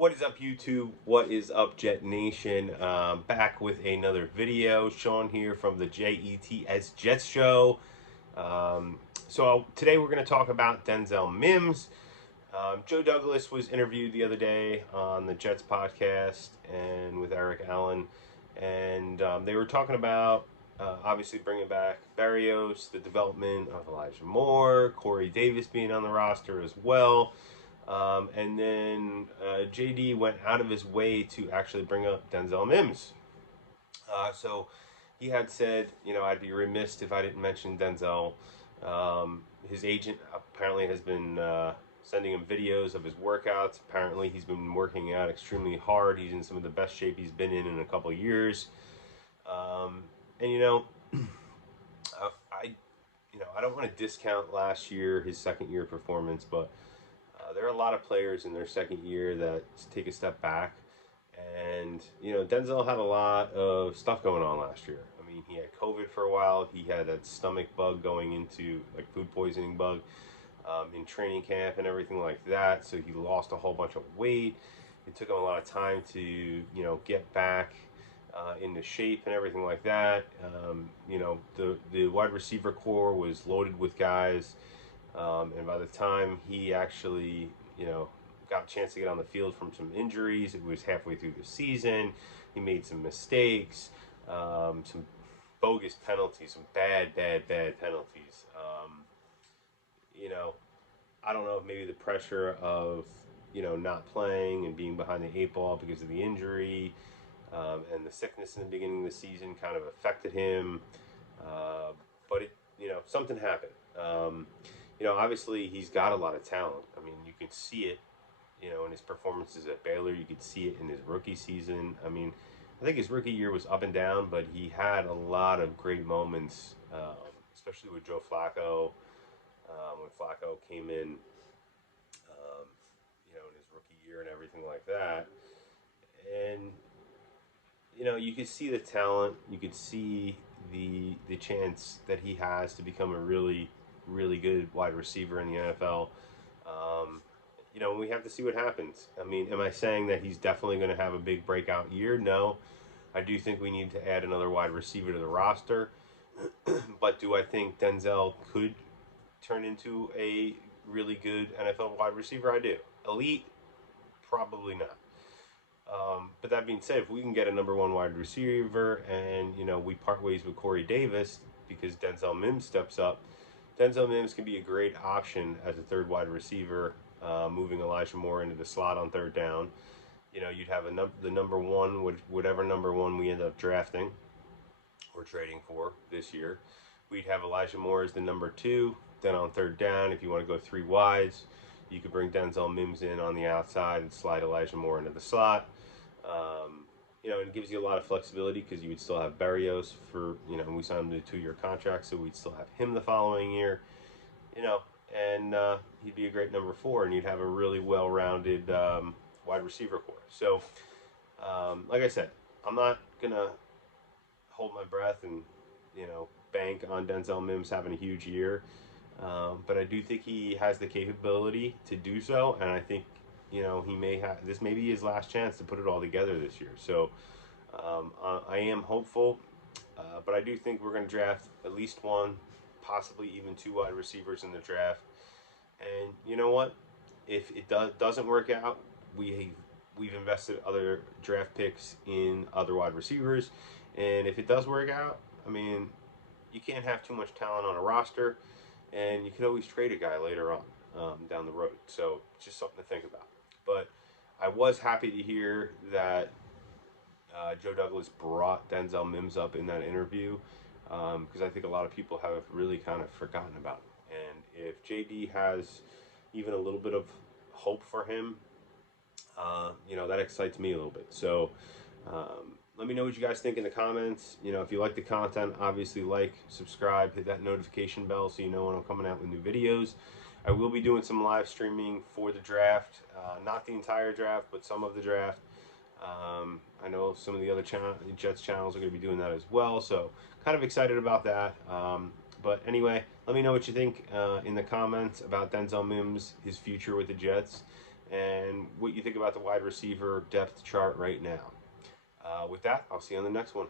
What is up, YouTube? What is up, Jet Nation? Back with another video. Sean here from the JETS Jets Show. Today we're going to talk about Denzel Mims. Joe Douglas was interviewed the other day on the Jets podcast and with Eric Allen, and they were talking about obviously bringing back Berrios, the development of Elijah Moore, Corey Davis being on the roster as well. And then JD went out of his way to actually bring up Denzel Mims. So he had said, I'd be remiss if I didn't mention Denzel. His agent apparently has been sending him videos of his workouts. Apparently he's been working out extremely hard. He's in some of the best shape he's been in a couple of years. I don't want to discount last year, his second year performance, but there are a lot of players in their second year that take a step back. And, Denzel had a lot of stuff going on last year. I mean, he had COVID for a while. He had that stomach bug going into, like, food poisoning bug in training camp and everything like that. So he lost a whole bunch of weight. It took him a lot of time to, get back into shape and everything like that. The wide receiver core was loaded with guys. And by the time he actually, got a chance to get on the field from some injuries, it was halfway through the season. He made some mistakes, some bogus penalties, some bad penalties. I don't know if maybe the pressure of, not playing and being behind the eight ball because of the injury and the sickness in the beginning of the season kind of affected him. But something happened. Obviously he's got a lot of talent. I mean, you can see it, in his performances at Baylor. You could see it in his rookie season. I mean, I think his rookie year was up and down, but he had a lot of great moments, especially with Joe Flacco, when Flacco came in, in his rookie year and everything like that. And, you could see the talent. You could see the chance that he has to become a really good wide receiver in the NFL. We have to see what happens. I mean, am I saying that he's definitely going to have a big breakout year? No. I do think we need to add another wide receiver to the roster. But do I think Denzel could turn into a really good NFL wide receiver? I do. Elite? Probably not. But that being said, if we can get a number one wide receiver and, we part ways with Corey Davis because Denzel Mims steps up, Denzel Mims can be a great option as a third wide receiver, moving Elijah Moore into the slot on third down. You'd have the number one, whatever number one we end up drafting or trading for this year. We'd have Elijah Moore as the number two. Then on third down, if you want to go three wides, you could bring Denzel Mims in on the outside and slide Elijah Moore into the slot. It gives you a lot of flexibility because you would still have Berrios for, we signed him to a 2-year contract, so we'd still have him the following year, and he'd be a great number 4, and you'd have a really well-rounded wide receiver core. So, like I said, I'm not going to hold my breath and, bank on Denzel Mims having a huge year, but I do think he has the capability to do so, and I think he may have, this may be his last chance to put it all together this year. So I am hopeful, but I do think we're going to draft at least one, possibly even 2 wide receivers in the draft. And you know what? If it doesn't work out, we've invested other draft picks in other wide receivers. And if it does work out, I mean, you can't have too much talent on a roster, and you can always trade a guy later on down the road. So it's just something to think about. But I was happy to hear that Joe Douglas brought Denzel Mims up in that interview because I think a lot of people have really kind of forgotten about him. And if JD has even a little bit of hope for him, that excites me a little bit. So let me know what you guys think in the comments. If you like the content, obviously like, subscribe, hit that notification bell so you know when I'm coming out with new videos. I will be doing some live streaming for the draft, not the entire draft, but some of the draft. I know some of the other Jets channels are going to be doing that as well, so kind of excited about that. But anyway, let me know what you think in the comments about Denzel Mims, his future with the Jets, and what you think about the wide receiver depth chart right now. With that, I'll see you on the next one.